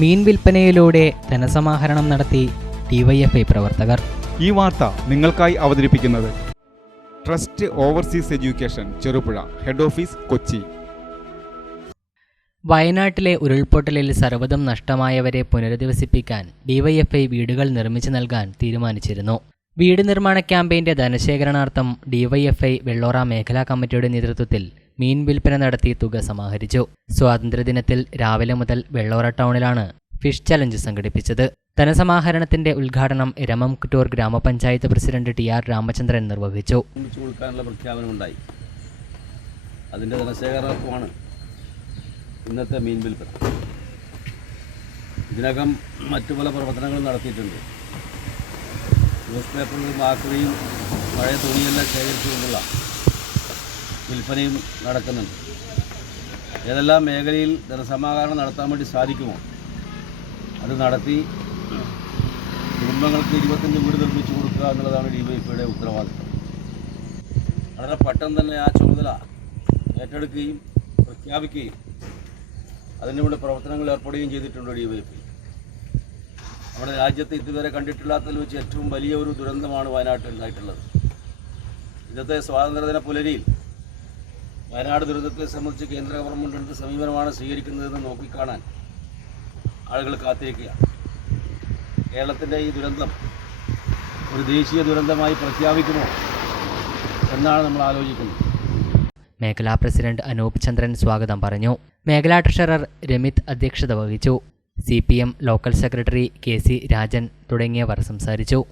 മീൻ വിൽപ്പനയിലൂടെ ധനസമാഹരണം നടത്തി ഡിവൈഎഫ്ഐ പ്രവർത്തകർ. ഈ വാർത്ത നിങ്ങൾക്കായി അവതരിപ്പിക്കുന്നത് trust overseas education Cherupuzha. Head office Kochi. വയനാട്ടിലെ ഉരുൾപൊട്ടലിൽ സർവതും നഷ്ടമായവരെ പുനരധിവസിപ്പിക്കാൻ ഡിവൈഎഫ്ഐ വീടുകൾ നിർമ്മിച്ചു നൽകാൻ തീരുമാനിച്ചിരുന്നു. വീട് നിർമ്മാണ ക്യാമ്പയിന്റെ ധനശേഖരണാർത്ഥം ഡിവൈഎഫ്ഐ വെള്ളോറ മേഖലാ കമ്മിറ്റിയുടെ നേതൃത്വത്തിൽ മീൻ വിൽപ്പന നടത്തി തുക സമാഹരിച്ചു. സ്വാതന്ത്ര്യദിനത്തിൽ രാവിലെ മുതൽ വെള്ളോറ ടൗണിലാണ് ഫിഷ് ചലഞ്ച് സംഘടിപ്പിച്ചത്. ധനസമാഹരണത്തിന്റെ ഉദ്ഘാടനം രമം കുറ്റൂർ ഗ്രാമപഞ്ചായത്ത് പ്രസിഡന്റ് ടി ആർ രാമചന്ദ്രൻ നിർവഹിച്ചു. പ്രഖ്യാപനമുണ്ടായി. അതിന്റെ ഇന്നത്തെ മീൻ വിൽപ്പന. ഇതിനകം മറ്റു പല പ്രവർത്തനങ്ങളും നടത്തിയിട്ടുണ്ട്. ന്യൂസ് പേപ്പറുകളും ആക്രിയും പഴയ തുണിയെല്ലാം ശേഖരിച്ചുകൊണ്ടുള്ള വിൽപ്പനയും നടക്കുന്നുണ്ട്. ഏതെല്ലാം മേഖലയിൽ ധനസമാഹരണം നടത്താൻ വേണ്ടി സാധിക്കുമോ? അത് നടത്തി കുടുംബങ്ങൾക്ക് ഇരുപത്തഞ്ച് വീട് നിർമ്മിച്ചു കൊടുക്കുക എന്നുള്ളതാണ് ഡി വൈ പിയുടെ ഉത്തരവാദിത്വം വളരെ പെട്ടെന്ന് തന്നെ ആ ചുമതല ഏറ്റെടുക്കുകയും പ്രഖ്യാപിക്കുകയും അതിന്റെ പ്രവർത്തനങ്ങൾ ഏർപ്പെടുകയും ചെയ്തിട്ടുണ്ട് ഡി വൈ പി നമ്മുടെ രാജ്യത്ത് ഇതുവരെ കണ്ടിട്ടില്ലാത്തതിൽ വെച്ച് ഏറ്റവും വലിയ ഒരു ദുരന്തമാണ് വയനാട്ടിൽ ഉണ്ടായിട്ടുള്ളത്. ഇന്നത്തെ സ്വാതന്ത്ര്യദിന പുലരിയിൽ വയനാട് ദുരന്തത്തെ സംബന്ധിച്ച് കേന്ദ്ര ഗവൺമെന്റ് എന്ത് സമീപനമാണ് സ്വീകരിക്കുന്നതെന്ന് നോക്കിക്കാണാൻ ആളുകൾ കാത്തിരിക്കുകയാണ്. കേരളത്തിന്റെ ഈ ദുരന്തം ഒരു ദേശീയ ദുരന്തമായി പ്രഖ്യാപിക്കുമോ എന്നാണ് നമ്മൾ ആലോചിക്കുന്നത്. മേഖലാ പ്രസിഡന്റ് അനൂപ് ചന്ദ്രൻ സ്വാഗതം പറഞ്ഞു. മേഖലാ ട്രഷറർ രമിത് അധ്യക്ഷത വഹിച്ചു. C local secretary K C Rajan തുടങ്ങിയവർ സംസാരിച്ചു.